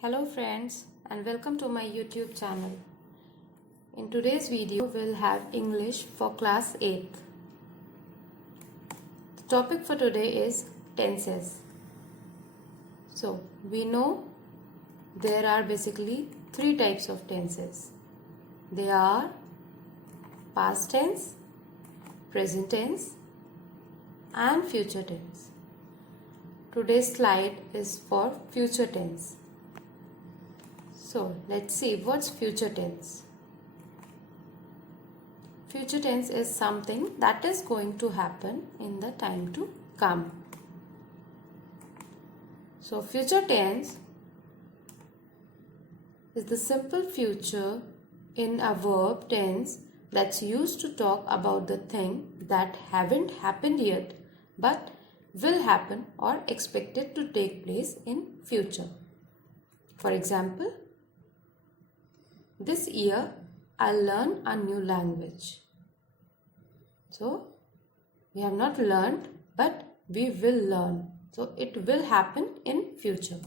Hello friends and welcome to my YouTube channel. In today's video we'll have English for class 8th. The topic for today is tenses. So we know there are basically three types of tenses. They are past tense, present tense and future tense. Today's slide is for future tense. So let's see what's future tense. Future tense is something that is going to happen in the time to come. So future tense is the simple future in a verb tense that's used to talk about the thing that haven't happened yet but will happen or expected to take place in future. For example, this year I'll learn a new language. So we have not learned but we will learn. So it will happen in future.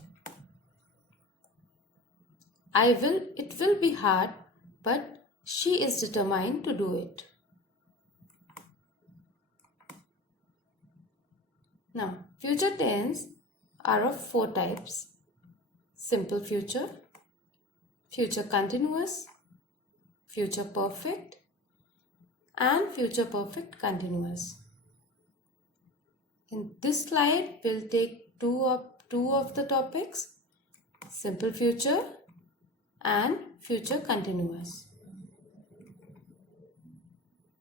It will be hard but she is determined to do it. Now future tense are of four types: simple future, future continuous, future perfect and future perfect continuous. In this slide we'll take two of the topics, simple future and future continuous.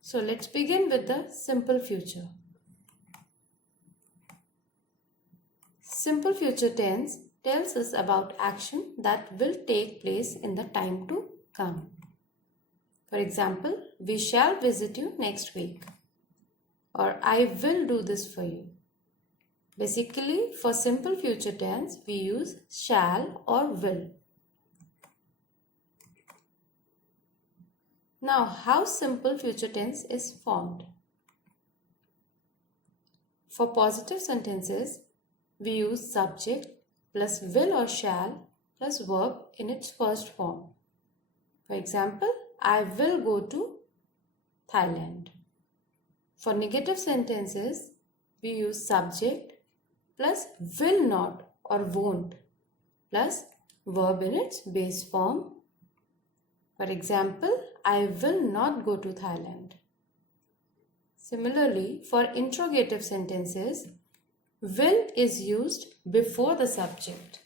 So let's begin with the simple future. Simple future tense tells us about action that will take place in the time to come. For example, we shall visit you next week, or I will do this for you. Basically, for simple future tense, we use shall or will. Now, how simple future tense is formed? For positive sentences, we use subject plus will or shall plus verb in its first form. For example, I will go to Thailand. For negative sentences, we use subject plus will not or won't plus verb in its base form. For example, I will not go to Thailand. Similarly, for interrogative sentences, will is used before the subject,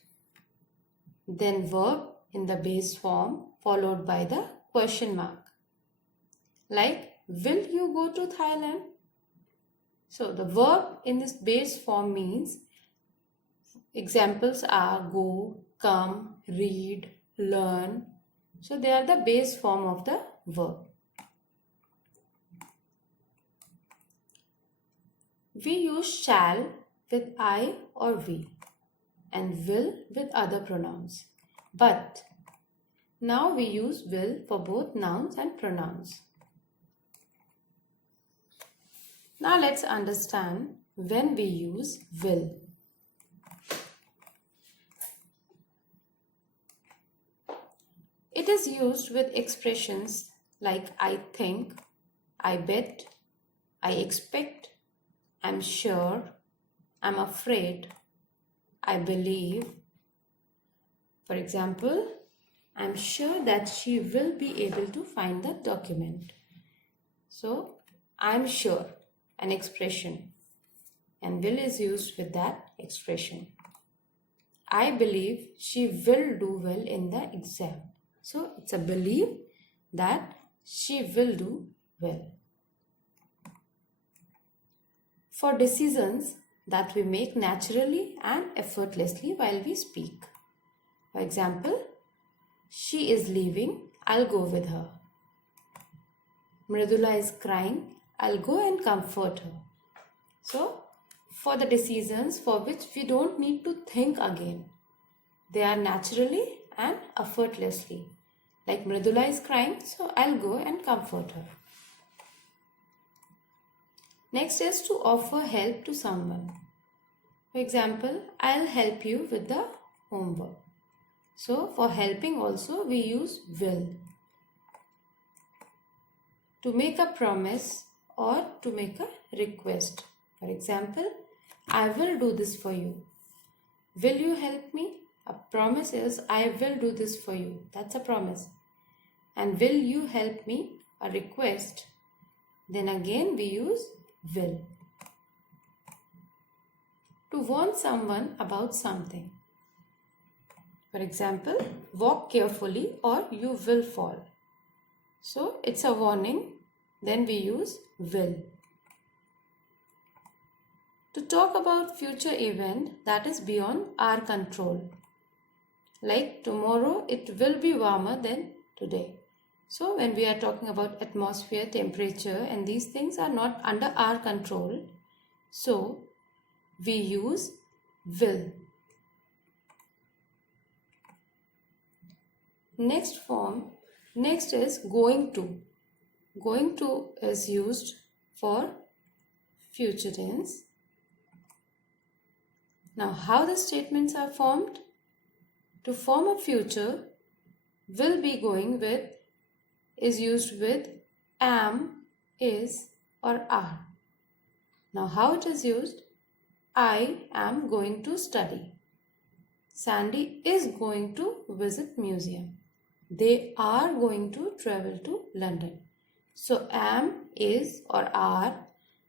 then verb in the base form followed by the question mark. Like, will you go to Thailand? So the verb in this base form means examples are go, come, read, learn. So they are the base form of the verb. We use shall with I or we and will with other pronouns. But now we use will for both nouns and pronouns. Now let's understand when we use will. It is used with expressions like I think, I bet, I expect, I'm sure, I'm afraid, I believe. For example, I'm sure that she will be able to find the document. So, I'm sure, an expression, and will is used with that expression. I believe she will do well in the exam. So, it's a belief that she will do well. For decisions that we make naturally and effortlessly while we speak. For example, she is leaving, I'll go with her. Mridula is crying, I'll go and comfort her. So, for the decisions for which we don't need to think again, they are naturally and effortlessly. Like Mridula is crying, so I'll go and comfort her. Next is to offer help to someone. For example, I'll help you with the homework. So for helping also we use will. To make a promise or to make a request. For example, I will do this for you. Will you help me? A promise is I will do this for you. That's a promise. And will you help me? A request. Then again we use will. To warn someone about something. For example, walk carefully or you will fall. So it's a warning. Then we use will. To talk about future event that is beyond our control. Like tomorrow it will be warmer than today. So when we are talking about atmosphere, temperature and these things are not under our control. So we use will. Next is going to. Going to is used for future tense. Now how the statements are formed? To form a future, will be going with is used with am, is or are. Now how it is used? I am going to study. Sandy is going to visit museum. They are going to travel to London. So am, is or are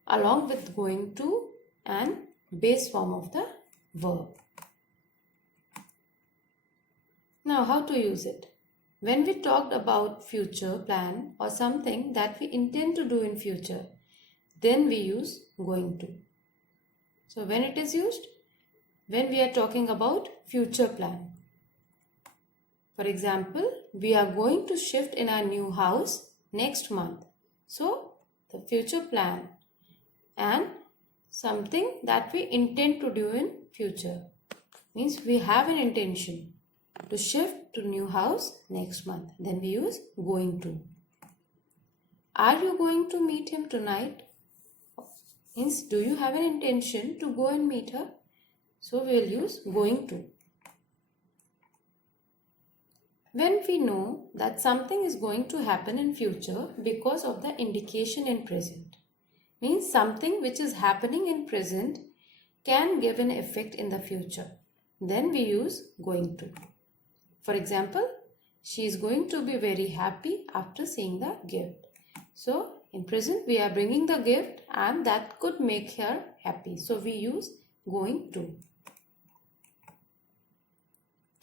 along with going to and base form of the verb. Now how to use it? When we talked about future plan or something that we intend to do in future, then we use going to. So when it is used? When we are talking about future plan. For example, we are going to shift in our new house next month. So the future plan and something that we intend to do in future means we have an intention to shift to new house next month. Then we use going to. Are you going to meet him tonight? Means do you have an intention to go and meet her? So we will use going to. When we know that something is going to happen in future because of the indication in present. Means something which is happening in present can give an effect in the future. Then we use going to. For example, she is going to be very happy after seeing the gift. So in present we are bringing the gift and that could make her happy. So we use going to.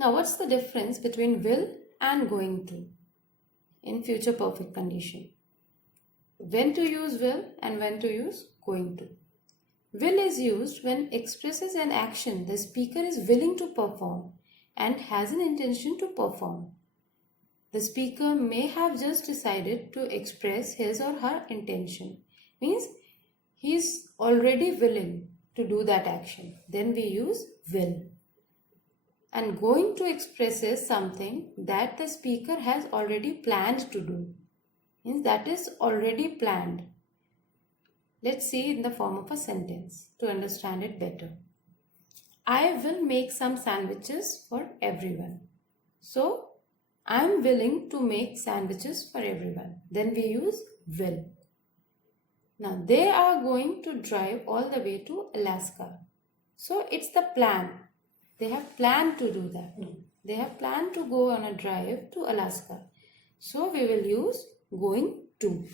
Now what's the difference between will and going to in future perfect condition? When to use will and when to use going to. Will is used when expresses an action the speaker is willing to perform and has an intention to perform. The speaker may have just decided to express his or her intention. Means he is already willing to do that action. Then we use will. And going to expresses something that the speaker has already planned to do. Means that is already planned. Let's see in the form of a sentence to understand it better. I will make some sandwiches for everyone. So, I am willing to make sandwiches for everyone. Then we use will. Now, they are going to drive all the way to Alaska. So, it's the plan. They have planned to do that. They have planned to go on a drive to Alaska. So, we will use going to.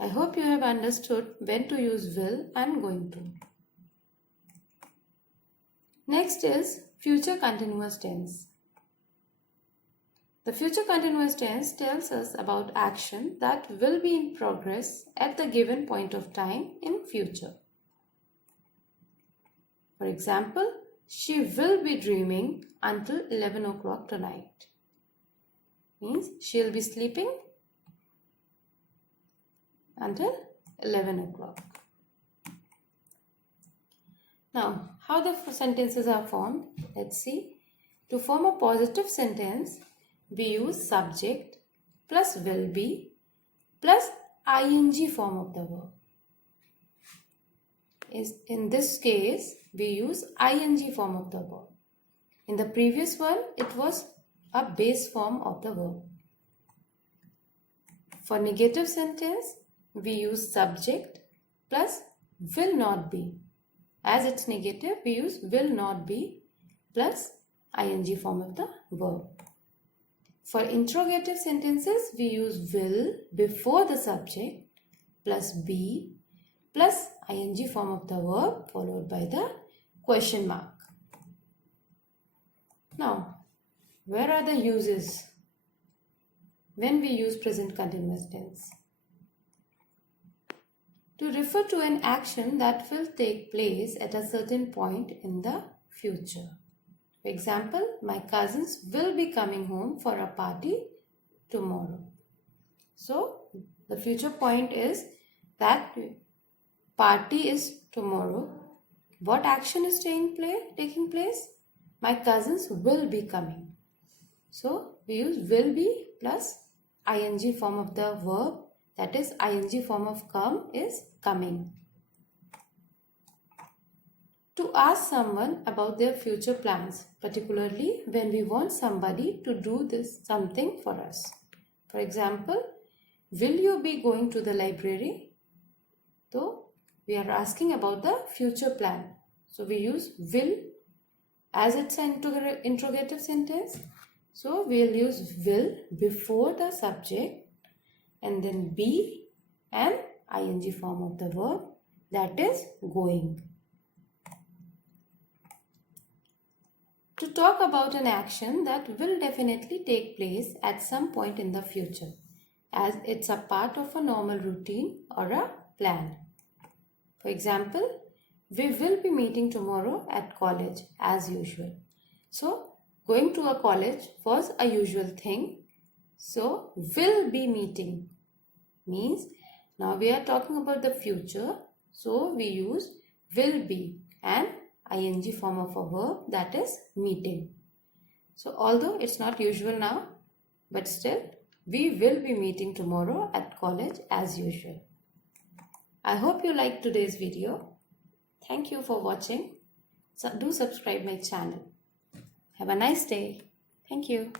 I hope you have understood when to use will and going to. Next is future continuous tense. The future continuous tense tells us about action that will be in progress at the given point of time in future. For example, she will be dreaming until 11 o'clock tonight. Means she'll be sleeping until 11 o'clock. Now, how the sentences are formed? Let's see. To form a positive sentence, we use subject plus will be plus ing form of the verb. In this case, we use ing form of the verb. In the previous one, it was a base form of the verb. For negative sentence, we use subject plus will not be. As it's negative, we use will not be plus ing form of the verb. For interrogative sentences, we use will before the subject plus be plus ing form of the verb followed by the question mark. Now, where are the uses when we use present continuous tense? To refer to an action that will take place at a certain point in the future. For example, my cousins will be coming home for a party tomorrow. So, the future point is that party is tomorrow. What action is taking place? My cousins will be coming. So, we use will be plus ing form of the verb, that is ing form of come is coming. To ask someone about their future plans, particularly when we want somebody to do something for us. For example, will you be going to the library? So, we are asking about the future plan. So, we use will as it's an interrogative sentence. So, we will use will before the subject and then be and ing form of the verb, that is going. To talk about an action that will definitely take place at some point in the future, as it's a part of a normal routine or a plan. For example, we will be meeting tomorrow at college as usual. So, going to a college was a usual thing. So, will be meeting means now we are talking about the future. So, we use will be and ing form of a verb, that is meeting. So, although it's not usual now, but still we will be meeting tomorrow at college as usual. I hope you liked today's video. Thank you for watching. So do subscribe my channel. Have a nice day. Thank you.